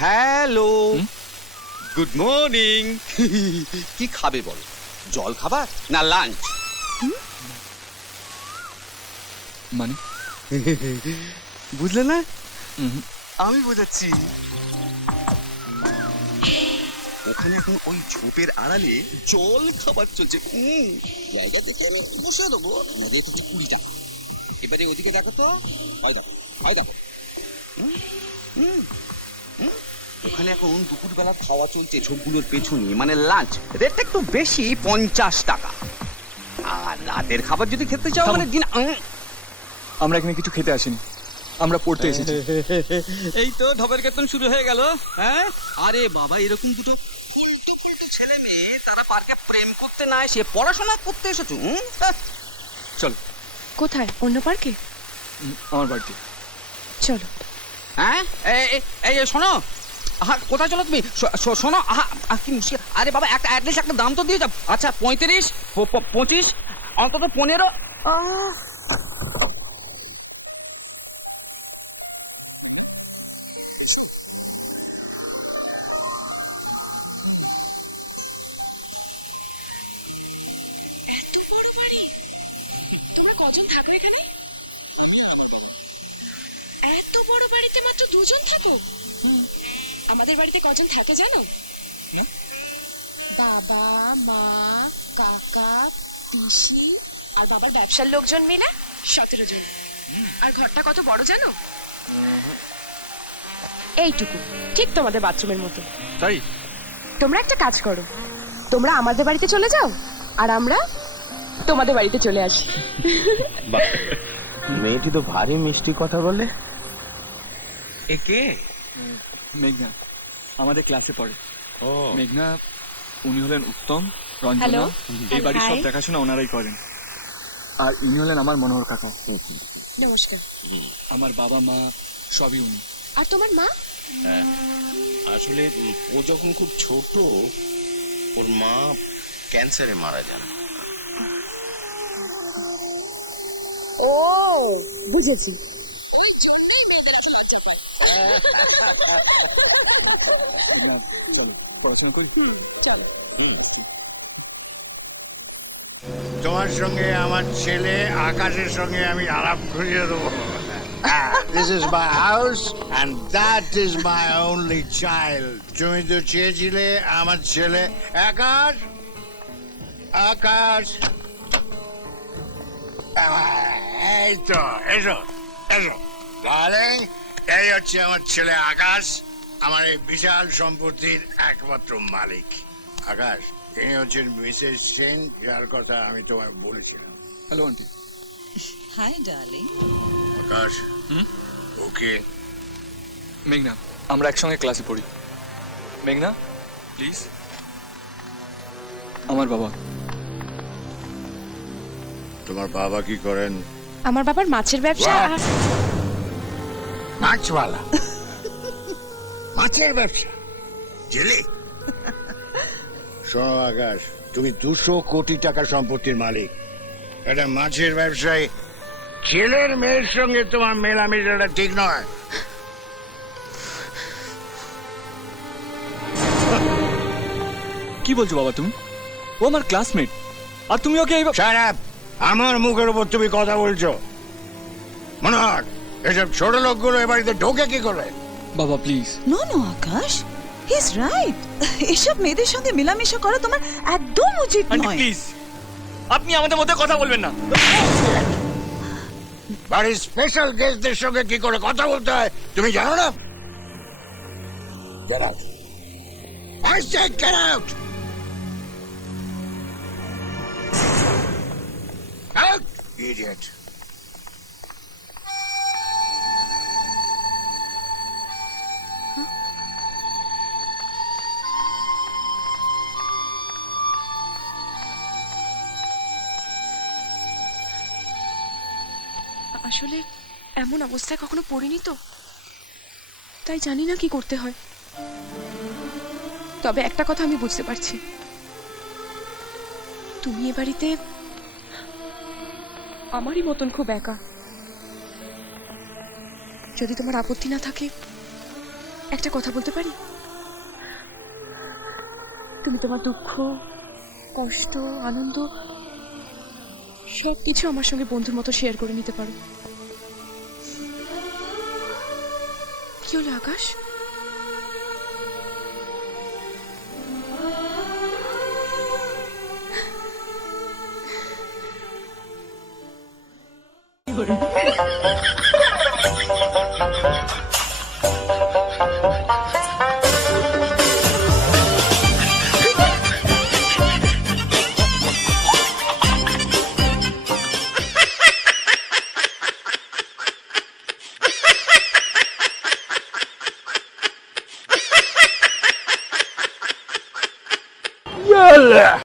Hello, good morning. কি খাবে বলো, জল খাবার না লাঞ্চ? মানে বুঝলে না? আমি বোঝাচ্ছি। ওখানে এখন ওই ঝোপের আড়ালে জল খাবার চলছে। জায়গা দেখে আমি বসে দেবো, নদীতে হচ্ছে 20 টাকা। এবারে ওইদিকে দেখো তো, হয় দেখো, হয় দেখো। ওখানে এখন দুপুরবেলা খাওয়া চলছে ঝোপগুলোর পেছনে, মানে লাঞ্চ। রেটটা একটু বেশি, 50 টাকা। আর রাতের খাবার যদি খেতে চাও মানে দিন। আমরা এখানে কিছু খেতে আসিনি, আমরা পড়তে এসেছি। এই তো ঢপের কীর্তন শুরু হয়ে গেল। হ্যাঁ, আরে বাবা, এরকম দুটো উল্টো পুল্টো ছেলে মেয়ে, তারা পার্কে প্রেম করতে না এসে পড়াশোনা করতে এসেছো। চল। কোথায়? অন্য পার্কে? আমার বাড়িতে। চলো। হ্যাঁ, এই শোনো, আহা, কোথায় চলো তুমি? শোনো, আহা, কি মুশকিল। আরে বাবা, একটা অ্যাটলিস্ট একটা দাম তো দিয়ে যাও। আচ্ছা, 35, 25, অন্তত 15। বড় বাড়ি, তোমরা কজন থাকবে এখানে? এত বড় বাড়িতে মাত্র 2 জন থাকো? আমাদের বাড়িতে কজন থাকে জানো? বাবা, মা, কাকা, পিসি আর বাবার ব্যবসার লোকজন মিলে 17 জন। আর ঘরটা কত বড় জানো? এইটুকু, ঠিক তোমাদের বাথরুমের মতো। তাই তোমরা একটা কাজ করো, তোমরা আমাদের বাড়িতে চলে যাও আর আমরা তোমাদের বাড়িতে চলে আসি। মেয়েটি তো ভারী মিষ্টি কথা বলে। একে মেঘনা আমাদের ক্লাসে পড়ে। ও মেঘনা, উনি হলেন উত্তম, রঞ্জনা। Hello. এই বাড়ির সব Hi. দেখাশোনা ওনারাই করেন। আর ইনি হলেন আমার মনোহর কাকা। নমস্কার। আমার বাবা মা সবই উনি। আর তোমার মা? আসলে ও যখন খুব ছোট, ওর মা ক্যান্সারে মারা যান। ও, বুঝেছি। ওই জন্যই মেয়েদের এত লজ্জা পায়। চলো পড়াশোনা করি। চলো। তোমার সঙ্গে আমার ছেলে আকাশের সঙ্গে আমি আলাপ করিয়ে দেবো। This is my house and that is my only child. তুমি তো চেয়েছিলে আমার ছেলে আকাশ। আকাশ, এই তো, এসো এসো ডার্লিং। এই হচ্ছে আমার ছেলে আকাশ, আমার এই বিশাল সম্পত্তির একমাত্র মালিক। আকাশ, ইনি হচ্ছেন মিসেস সেন, যার কথা আমি তোমায় বলেছিলাম। Hello aunty. Hi, darling. আকাশ, ওকে। মেঘনা, আমরা একসঙ্গে ক্লাসে পড়ি। মেঘনা প্লিজ। আমার বাবা। তোমার বাবা কি করেন? আমার বাবার মাছের ব্যবসা। What? মাছওয়ালা? মাছের ব্যবসা? জেলে? শোনো আকাশ, তুমি 200 কোটি টাকা সম্পত্তির মালিক। এটা মাছের ব্যবসায় ছেলের মেয়ের সঙ্গে তোমার মেলামেশাটা ঠিক নয়। কি বলছো বাবা তুমি? ও আমার ক্লাসমেট, আর তুমি ওকে এই Shut up! আমার মুখের উপর তুমি কথা বলছো। মনোহর, এসব ছোট লোকগুলো এ বাড়িতে ঢোকে কি করে? বাবা please. No, no, Akash. He's right. এসব মেয়েদের সঙ্গে মেলামেশা করা তোমার একদম উচিত আন্টি নয়। প্লিজ, আপনি আমাদের মধ্যে কথা বলবেন না। বাড়ির স্পেশাল গেস্টদের সঙ্গে কি করে কথা বলতে হয় তুমি জানো না? Get out! I said get out! Out, idiot! আসলে এমন অবস্থায় কখনো পড়িনি তো, তাই জানি না কি করতে হয়। তবে একটা কথা আমি বুঝতে পারছি, তুমি এ বাড়িতে আমারই মতন খুব একা। যদি তোমার আপত্তি না থাকে একটা কথা বলতে পারি? তুমি তোমার দুঃখ, কষ্ট, আনন্দ সব কিছু আমার সঙ্গে বন্ধুর মতো শেয়ার করে নিতে পারো। কি হলো আকাশ? করে